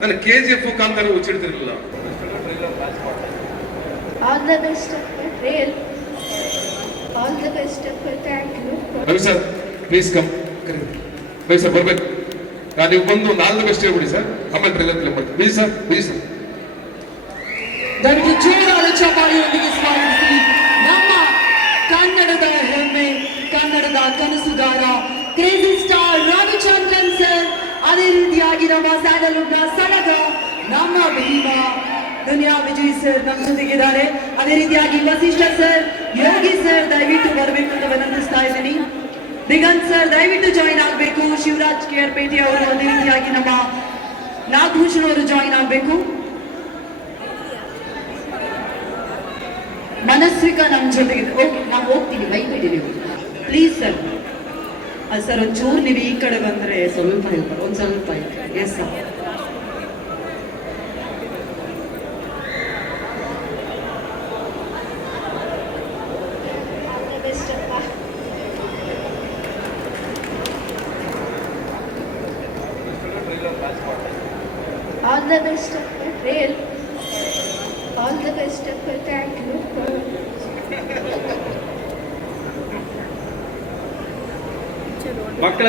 ನಾನು KGF ಕಾಂತಾರ ಉಚ್ಚಿಡ್ತಿರ್ಲಿಲ್ಲ. All the best of the trail. All the best of the thank you. Ravi sir please come. Ravi sir ಬರ್ಬೇಕು. ನೀವು ಬಂದು ಒಂದು ಆಲ್ ದ ಬೆಸ್ಟ್ ಹೇಳ್ಬಿಡಿ ಸರ್. ಆಮೇಲೆ ಟ್ರೈಲರ್ ಕ್ಲಿಪ್ ಮಾಡ್ತೀವಿ. Please sir, please sir. ದಯವಿಟ್ಟು ಜೋರಾದ ಚಪ್ಪಾಳೆಯೊಂದಿಗೆ ಸ್ವಾಗತಿಸಿ ನಮ್ಮ ಕನ್ನಡದ ಹೆಮ್ಮೆ, ಕನ್ನಡದ ಕನಸುಗಾರ, ಕ್ರೇಜಿ ಸ್ಟಾರ್ ರವಿಚಂದ್ರನ್ ಸರ್. ಅದೇ ರೀತಿಯಾಗಿ ನಮ್ಮ ಸ್ಯಾಂಡಲ್ವುಡ್ ನ ಸಲಗ ನಮ್ಮ ಭೀಮ ದುನಿಯಾ ವಿಜಯ್ ಸರ್ ನಮ್ಮ ಜೊತೆಗಿದ್ದಾರೆ. ಅದೇ ರೀತಿಯಾಗಿ ವಸಿಷ್ಠ ಸರ್, ಯೋಗಿ ಸರ್ ದಯವಿಟ್ಟು ಬರಬೇಕು ಅಂತ ವಿನಂತಿಸ್ತಾ ಇದ್ದೀನಿ. ದಿಗಂತ್ ಸರ್ ದಯವಿಟ್ಟು ಜಾಯಿನ್ ಆಗಬೇಕು. ಶಿವರಾಜ್ ಕೇರ್ಪೇಟೆ ಅವರು, ಅದೇ ರೀತಿಯಾಗಿ ನಮ್ಮ ನಾಗಭೂಷಣ್ ಅವರು ಜಾಯಿನ್ ಆಗಬೇಕು. ಮನಸ್ವಿಕಾ ನಮ್ಮ ಜೊತೆಗಿದೆ. ಓಕೆ, ನಾವು ಹೋಗ್ತೀವಿ, ಬೈಬೇಡಿ ನೀವು ಪ್ಲೀಸ್ ಸರ್. ಸರ್ ಒಂಚೂರು ನೀವು ಈ ಕಡೆ ಬಂದರೆ ಸ್ವಲ್ಪ ಹೆಲ್ಪ್, ಒಂದು ಸ್ವಲ್ಪ yes sir. All the best of the trail. All the best of the thank you.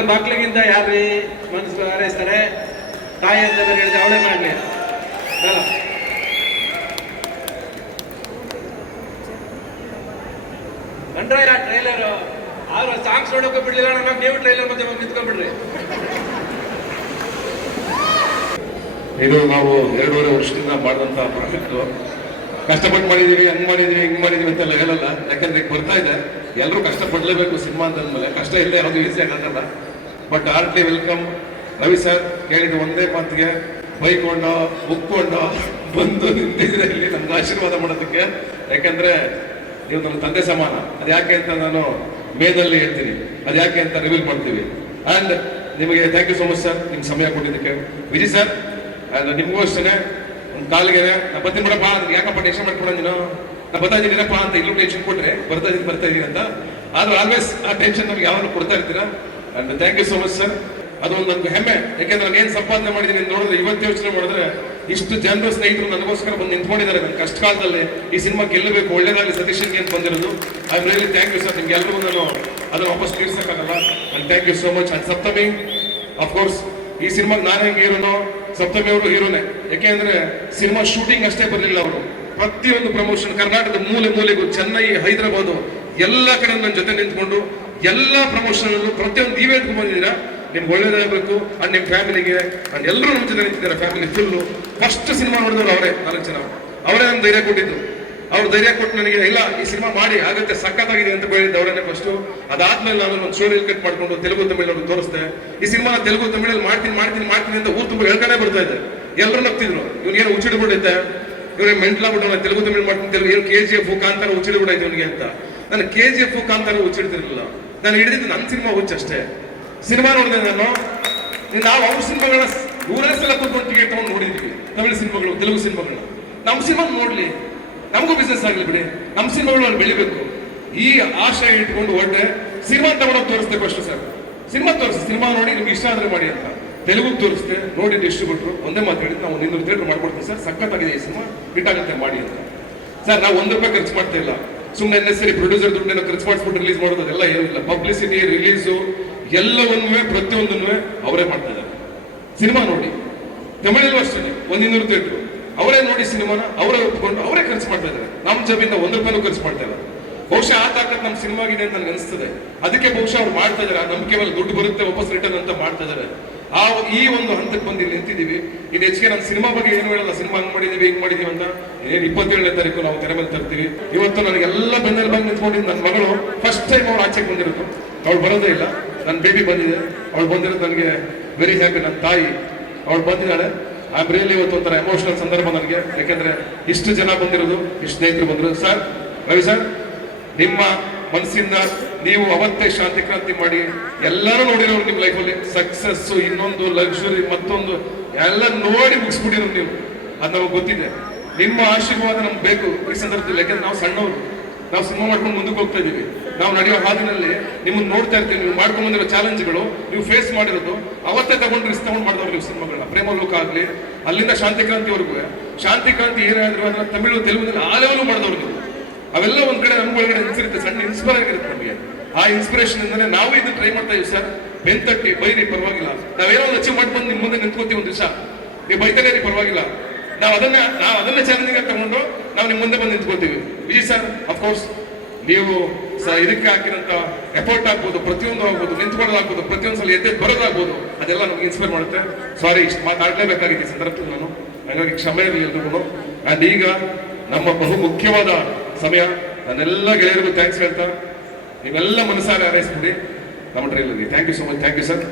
ಮಕ್ಕಳಿಗಿಂತ ಯಾರ್ರೀ ಮನಸ್ಸು ಹಾರೈಸ್ತಾರೆ? ತಾಯಿ ಅಂತ ಹೇಳಿದ್ರೆ ಅವಳೇ ಮಾಡಲಿ ಅಲ್ಲ. ಕಂಡ್ರೆ ಟ್ರೈಲರ್ ಆದ್ರೂ ಸಾಂಗ್ಸ್ ನೋಡೋಕೆ ಬಿಡ್ಲಿಲ್ಲ. ನಮಗೆ ನೀವು ಟ್ರೈಲರ್ ಮತ್ತೆ ನಿಂತ್ಕೊಂಡ್ಬಿಡ್ರಿ. ಇದು ನಾವು 2.5 ವರ್ಷದಿಂದ ಮಾಡಿದಂತ ಪ್ರಾಜೆಕ್ಟ್. ಕಷ್ಟಪಟ್ಟು ಮಾಡಿದೀವಿ, ಹಿಂಗ್ ಮಾಡಿದೀವಿ ಅಂತೆಲ್ಲ ಹೇಳಲ್ಲ. ಯಾಕಂದ್ರೆ ಈಗ ಬರ್ತಾ ಇದೆ, ಎಲ್ಲರೂ ಕಷ್ಟಪಡಲೇಬೇಕು ಸಿನಿಮಾ ಅಂತಂದ್ಮೇಲೆ. ಕಷ್ಟ ಇಲ್ಲದೆ ಯಾವುದು ಈಸಿ ಆಗಲ್ಲ. But heartily welcome. Ravi sir ಕೇಳಿದ ಒಂದೇ ಮಾತಿಗೆ ಬೈಕೊಂಡೋ ಮುಕ್ಕೊಂಡೋ ಬಂದು ನಿಂತಿದ್ರೆ ಇಲ್ಲಿ ನಮ್ಗೆ ಆಶೀರ್ವಾದ ಮಾಡೋದಕ್ಕೆ. ಯಾಕಂದ್ರೆ ನೀವು ನನ್ನ ತಂದೆ ಸಮಾನ. ಅದ್ಯಾಕೆ ಅಂತ ನಾನು ಮೇದಲ್ಲಿ ಹೇಳ್ತೀನಿ, ಅದ್ಯಾಕೆ ಅಂತ ರಿವೀಲ್ ಮಾಡ್ತೀವಿ. ಅಂಡ್ ನಿಮಗೆ thank you so much sir, ನಿಮ್ ಸಮಯ ಕೊಟ್ಟಿದ್ದಕ್ಕೆ. ವಿಜಯ್ ಸರ್ ನಿಮ್ಗೂ ಅಷ್ಟೇ ಒಂದು ಕಾಲಿಗೆ ನಾ ಬರ್ತೀನಿ ಬಿಡಪ್ಪ, ಯಾಕಪ್ಪ ಟೆನ್ಷನ್ ಮಾಡ್ಕೊಡ ನೀನು, ನಾ ಬರ್ತಾ ಇದ್ದೀನಪ್ಪ ಅಂತ ಇಲ್ಲೂ ಟೆನ್ಷನ್ ಕೊಟ್ರೆ ಬರ್ತಾ ಇದೀನಿ ಅಂತ. ಆದ್ರೂ ಆಲ್ವೇಸ್ ಆ ಟೆನ್ಷನ್ ನಮ್ಗೆ ಯಾವಾಗ ಕೊಡ್ತಾ ಇರ್ತೀರಾ. And thank you so much sir. ಅದು ಒಂದು ನನ್ಗೆ ಹೆಮ್ಮೆ. ಯಾಕೆಂದ್ರೆ ನಾನು ಏನು ಸಂಪಾದನೆ ಮಾಡಿದ್ದೀನಿ ನೋಡಿದ್ರೆ, ಇವತ್ತು ಯೋಚನೆ ಮಾಡಿದ್ರೆ ಇಷ್ಟು ಜನರು ಸ್ನೇಹಿತರು ನನಗೋಸ್ಕರ ಬಂದು ನಿಂತ್ಕೊಂಡಿದ್ದಾರೆ. ನನ್ನ ಕಷ್ಟ ಕಾಲದಲ್ಲಿ ಈ ಸಿನಿಮಾ ಗೆಲ್ಲಬೇಕು, ಒಳ್ಳೇದಾಗಲಿ ಸತೀಶನ್ಗೆ ಅಂತ ಬಂದಿರೋದು. I am really thank you sir. ನಿಮ್ಗೆ ಎಲ್ಲರಿಗೂ ನಾನು ಅದನ್ನು ವಾಪಸ್ ತೀರ್ಸಕ್ಕಾಗಲ್ಲ. And thank you so much. And Saptami of course ಈ ಸಿನಿಮಾಗೆ ನಾನು ಹೆಂಗೆ ಹೀರೋನೋ, ಸಪ್ತಮಿ ಅವರು ಹೀರೋನೇ. ಯಾಕೆಂದ್ರೆ ಸಿನಿಮಾ ಶೂಟಿಂಗ್ ಅಷ್ಟೇ ಬರಲಿಲ್ಲ, ಅವರು ಪ್ರತಿಯೊಂದು ಪ್ರಮೋಷನ್ ಕರ್ನಾಟಕದ ಮೂಲೆಗೂ, ಚೆನ್ನೈ, ಹೈದರಾಬಾದ್ ಎಲ್ಲ ಕಡೆ ನನ್ನ ಜೊತೆ ನಿಂತ್ಕೊಂಡು ಎಲ್ಲ ಪ್ರಮೋಷನ್ ಪ್ರತಿಯೊಂದು ಇವೆಂಟ್ಗೂ ಬಂದಿದ್ದೀರಾ. ನಿಮ್ಗೆ ಒಳ್ಳೇದಾಗಬೇಕು. ಅಂಡ್ ನಿಮ್ಮ ಫ್ಯಾಮಿಲಿಗೆ ಅಂಡ್ ಎಲ್ಲರೂ ನಮ್ಮ ಜೊತೆ ನಿಂತಿದ್ದಾರೆ. Family full. ಫಸ್ಟ್ ಸಿನಿಮಾ ನೋಡಿದವರು ಅವರೇ, 4 ಜನ. ಅವರೇ ನಮ್ಗೆ ಧೈರ್ಯ ಕೊಟ್ಟಿದ್ದು. ಅವ್ರು ಧೈರ್ಯ ಕೊಟ್ಟು ನನಗೆ ಇಲ್ಲ ಈ ಸಿನಿಮಾ ಮಾಡಿ ಆಗುತ್ತೆ, ಸಖತ್ತಾಗಿದೆ ಅಂತ ಹೇಳಿದ್ದು ಅವರನ್ನೇ ಫಸ್ಟು. ಅದಾದ್ಮೇಲೆ ನಾನು ಒಂದು ಶೋ ಕಟ್ ಮಾಡ್ಕೊಂಡು ತೆಲುಗು ತಮಿಳು ತೋರಿಸ್ದೆ. ಈ ಸಿನಿಮಾ ತೆಲುಗು ತಮಿಳಲ್ಲಿ ಮಾಡ್ತೀನಿ ಅಂತ ಊರು ತುಂಬ ಹೇಳ್ತಾನೆ ಬರ್ತಾ ಇದೆ. ಎಲ್ಲರೂ ನಗ್ತಿದ್ರು, ಇವ್ನಿಗೇನು ಉಚ್ಚಿಡ್ಬಿಟ್ಟೈತೆ, ಇವ್ರಿಗೆ ಮೆಂಟ್ಲಾಗ್ಬಿಟ್ಟು ತೆಲುಗು ತಮಿಳು ಮಾಡ್ತೀನಿ, ಏನು KGF ಕಾಂತಾರ ಉಚ್ಚಿಡ್ಬಿಟ್ಟೈತೆ ಇವನಿಗೆ ಅಂತ. ನಾನು KGF ಕಾಂತಾರ ಉಚ್ಚಿಡ್ತಿರ್ಲಿಲ್ಲ. ನಾನು ಹಿಡಿದಿದ್ದು ನನ್ನ ಸಿನಿಮಾ ಹುಚ್ಚಷ್ಟೇ. ಸಿನಿಮಾ ನೋಡಿದೆ ನಾನು. ನಾವು ಅವ್ರ ಸಿನಿಮಾಗಳನ್ನ 100 ಸಲ ಕೂತ್ಕೊಂಡು ಟಿಕೆಟ್ ತಗೊಂಡು ನೋಡಿದ್ವಿ, ತಮಿಳು ಸಿನಿಮಾಗಳು, ತೆಲುಗು ಸಿನಿಮಾಗಳನ್ನ. ನಮ್ಮ ಸಿನಿಮಾ ನೋಡ್ಲಿ, ನಮಗೂ ಬಿಸ್ನೆಸ್ ಆಗಲಿ ಬಿಡಿ, ನಮ್ಮ ಸಿನಿಮಾಗಳು ಅಲ್ಲಿ ಬೆಳಿಬೇಕು, ಈ ಆಶಯ ಇಟ್ಕೊಂಡು ಹೊರಟೆ. ಸಿನಿಮಾ ತಗೊಂಡೋಗಿ ತೋರಿಸ್ಬೇಕು ಅಷ್ಟು ಸರ್. ಸಿನಿಮಾ ತೋರಿಸಿ, ಸಿನಿಮಾ ನೋಡಿ ನಿಮ್ಗೆ ಇಷ್ಟ ಆದ್ರೆ ಮಾಡಿ ಅಂತ. ತೆಲುಗು ತೋರಿಸ್ತೆ, ನೋಡಿ ಡಿಸ್ಟ್ರಿಬ್ಯೂಟ್ರು ಒಂದೇ ಮಾತು ಹೇಳಿದ್ದು, ನಾವು 200 ಥಿಯೇಟರ್ ಮಾಡ್ಕೊಡ್ತೀವಿ ಸರ್, ಸಖತ್ತಾಗಿದೆ ಈ ಸಿನಿಮಾ, ಹಿಟ್ ಆಗುತ್ತೆ ಮಾಡಿ ಅಂತ. ಸರ್ ನಾವು 1 ರೂಪಾಯಿ ಖರ್ಚು ಮಾಡ್ತಾ ಇಲ್ಲ. ಸುಮ್ಮನೆ ನೆಸರಿ ಪ್ರೊಡ್ಯೂಸರ್ ದುಡ್ಡನ್ನು ಖರ್ಚು ಮಾಡಿಸ್ಬಿಟ್ಟು ರಿಲೀಸ್ ಮಾಡೋದು ಅದೆಲ್ಲ ಏನಿಲ್ಲ. ಪಬ್ಲಿಸಿಟಿ, ರಿಲೀಸು ಎಲ್ಲವನ್ನೂ ಪ್ರತಿಯೊಂದನ್ನು ಅವರೇ ಮಾಡ್ತಾ ಇದ್ದಾರೆ. ಸಿನಿಮಾ ನೋಡಿ, ತಮಿಳಲ್ಲೂ ಅಷ್ಟೇ 200 ಥಿಯೇಟ್ರು ಅವರೇ ನೋಡಿ ಸಿನಿಮಾನ ಅವರೇ ಒಪ್ಕೊಂಡು ಅವರೇ ಖರ್ಚು ಮಾಡ್ತಾ ಇದ್ದಾರೆ. ನಮ್ಮ ಜಬಿಂದ 1 ರೂಪಾಯಿನೂ ಖರ್ಚು ಮಾಡ್ತಾ ಇಲ್ಲ. ಬಹುಶಃ ಆ ತಾಕತ್ ನಮ್ಮ ಸಿನಿಮಾಗಿದೆ ಅಂತ ನನಗೆ ಅನಿಸ್ತದೆ. ಅದಕ್ಕೆ ಬಹುಶಃ ಅವ್ರು ಮಾಡ್ತಾ ಇದ್ದಾರೆ. ಆ ನಂಬಿಕೆ ಮೇಲೆ ದುಡ್ಡು ಬರುತ್ತೆ ವಾಪಸ್ ರಿಟರ್ನ್ ಅಂತ ಮಾಡ್ತಾ ಇದ್ದಾರೆ. ಈ ಒಂದು ಹಂತಕ್ಕೆ ಬಂದು ಇಲ್ಲಿ ನಿಂತಿದ್ದೀವಿ. ಇದು ಹೆಚ್ಚಿಗೆ ನಾನು ಸಿನಿಮಾ ಬಗ್ಗೆ ಏನು ಹೇಳಲ್ಲ, ಸಿನಿಮಾ ಹಂಗ್ ಮಾಡಿದೀವಿ ಹಿಂಗ್ ಮಾಡಿದೀವಿ ಅಂತ. 27ನೇ ತಾರೀಕು ನಾವು ತೆರೆ ಮೇಲೆ ತರ್ತೀವಿ. ಇವತ್ತು ನನಗೆಲ್ಲ ಬೆನ್ನೆಲ್ ಬಂದು ನಿಂತ್ಕೊಂಡಿದ್ದು ನನ್ನ ಮಗಳು ಫಸ್ಟ್ ಟೈಮ್ ಅವ್ರು ಆಚೆಗೆ ಬಂದಿರೋದು. ಅವಳು ಬರೋದೇ ಇಲ್ಲ, ನನ್ನ ಬೇಬಿ ಬಂದಿದೆ. ಅವಳು ಬಂದಿರೋದು ನನಗೆ ವೆರಿ ಹ್ಯಾಪಿ. ನನ್ನ ತಾಯಿ ಅವಳು ಬಂದಿದ್ದಾಳೆ. ಐ ಆಮ್ ರಿಯಲಿ ಇವತ್ತು ಒಂಥರ ಎಮೋಷನಲ್ ಸಂದರ್ಭ ನನಗೆ. ಯಾಕೆಂದ್ರೆ ಇಷ್ಟು ಜನ ಬಂದಿರೋದು, ಇಷ್ಟು ಸ್ನೇಹಿತರು ಬಂದರು. ಸರ್, ರವಿ ಸರ್, ನಿಮ್ಮ ಮನಸ್ಸಿಂದ ನೀವು ಅವತ್ತೇ ಶಾಂತಿ ಕ್ರಾಂತಿ ಮಾಡಿ ಎಲ್ಲರೂ ನೋಡಿರೋರು ನಿಮ್ಮ ಲೈಫಲ್ಲಿ. ಸಕ್ಸಸ್ಸು, ಇನ್ನೊಂದು ಲಕ್ಸುರಿ, ಮತ್ತೊಂದು ಎಲ್ಲ ನೋಡಿ ಮುಗಿಸ್ಬಿಟ್ಟಿರೋರು ನೀವು. ಅದು ನಮಗೆ ಗೊತ್ತಿದೆ. ನಿಮ್ಮ ಆಶೀರ್ವಾದ ನಮ್ಗೆ ಬೇಕು ಈ ಸಂದರ್ಭದಲ್ಲಿ. ಯಾಕಂದ್ರೆ ನಾವು ಸಣ್ಣವರು, ನಾವು ಸಿನಿಮಾ ಮಾಡ್ಕೊಂಡು ಮುಂದಕ್ಕೆ ಹೋಗ್ತಾ ಇದೀವಿ. ನಾವು ನಡೆಯೋ ಹಾದಿನಲ್ಲಿ ನಿಮ್ಮನ್ನು ನೋಡ್ತಾ ಇರ್ತೀವಿ, ನೀವು ಮಾಡ್ಕೊಂಡ್ ಬಂದಿರೋ ಚಾಲೆಂಜ್ಗಳು, ನೀವು ಫೇಸ್ ಮಾಡಿರೋದು, ಅವತ್ತೇ ತಗೊಂಡು ರಿಸ್ಕ್ ತಗೊಂಡು ಮಾಡಿದವ್ರು ನೀವು ಸಿನಿಮಾಗಳನ್ನ. ಪ್ರೇಮಲೋಕ ಆಗಲಿ, ಅಲ್ಲಿಂದ ಶಾಂತಿ ಕ್ರಾಂತಿವರೆಗೂ. ಶಾಂತಿ ಕ್ರಾಂತಿ ಏನಾದ್ರು ಅದನ್ನ ತಮಿಳು ತೆಲುಗುನಲ್ಲಿ ಆ ಲೆವೆಲ್ ಮಾಡಿದವ್ರು ನೀವು. ಅವೆಲ್ಲ ಒಂದ್ ಕಡೆ ಅನುಭವಗಳೇ ಅನ್ಸಿರುತ್ತೆ, ಸಣ್ಣ ಇನ್ಸ್ಪೈರ್ ಆಗಿರುತ್ತೆ ನಮಗೆ. ಆ ಇನ್ಸ್ಪಿರೇಷನ್ ಇಂದಾನೆ ನಾವು ಇದನ್ನ ಟ್ರೈ ಮಾಡ್ತಾ ಇದೀವಿ ಸರ್. ಬೆಂತಟ್ಟಿ ಬೈರಿ ಪರವಾಗಿಲ್ಲ, ನಾವೇನೋ ಒಂದು ಅಚೀವ್ ಮಾಡ್ಬಂದು ನಿಮ್ ಮುಂದೆ ನಿಂತ್ಕೋತೀವಿ ಒಂದ್ ದಿವಸ, ನೀವು ಬೈತಾನೆ ರೀ ಪರವಾಗಿಲ್ಲ, ನಾವು ಅದನ್ನ ಚಾಲೆಂಜಿಂಗ್ ಆಗಿ ತಗೊಂಡು ನಾವು ನಿಮ್ ಮುಂದೆ ಬಂದು ನಿಂತ್ಕೋತೀವಿ. ವಿಜಯ್ ಸರ್ ಅಫ್ಕೋರ್ಸ್ ನೀವು ಇದಕ್ಕೆ ಹಾಕಿದಂತ ಎಫರ್ಟ್ ಆಗ್ಬೋದು, ಪ್ರತಿಯೊಂದು ಆಗ್ಬೋದು, ನಿಂತ್ಕೊಳ್ಳೋದಾಗ್ಬೋದು, ಪ್ರತಿಯೊಂದು ಸಲ ಎದ್ದೆ ಬರೋದಾಗ್ಬೋದು, ಅದೆಲ್ಲ ನಮ್ಗೆ ಇನ್ಸ್ಪೈರ್ ಮಾಡುತ್ತೆ. ಸಾರಿ, ಇಷ್ಟು ಮಾತಾಡ್ಲೇಬೇಕಾಗಿತ್ತು ಈ ಸಂದರ್ಭದಲ್ಲಿ ನಾನು, ಹಾಗಾಗಿ ಕ್ಷಮೆ ಇರಲಿ ಎಲ್ರಿಗೂ. ಅಂಡ್ ಈಗ ನಮ್ಮ ಬಹು ಮುಖ್ಯವಾದ ಸಮಯ. ನಾನೆಲ್ಲ ಗೆಳೆಯರಿಗೂ ಥ್ಯಾಂಕ್ಸ್ ಹೇಳ್ತಾ ನೀವೆಲ್ಲ ಮನಸಾರೆ ಹಾರೈಸ್ಬಿಡಿ ನಮ್ಮ ಟ್ರೈಲರ್ಗೆ. Thank you so much. Thank you sir.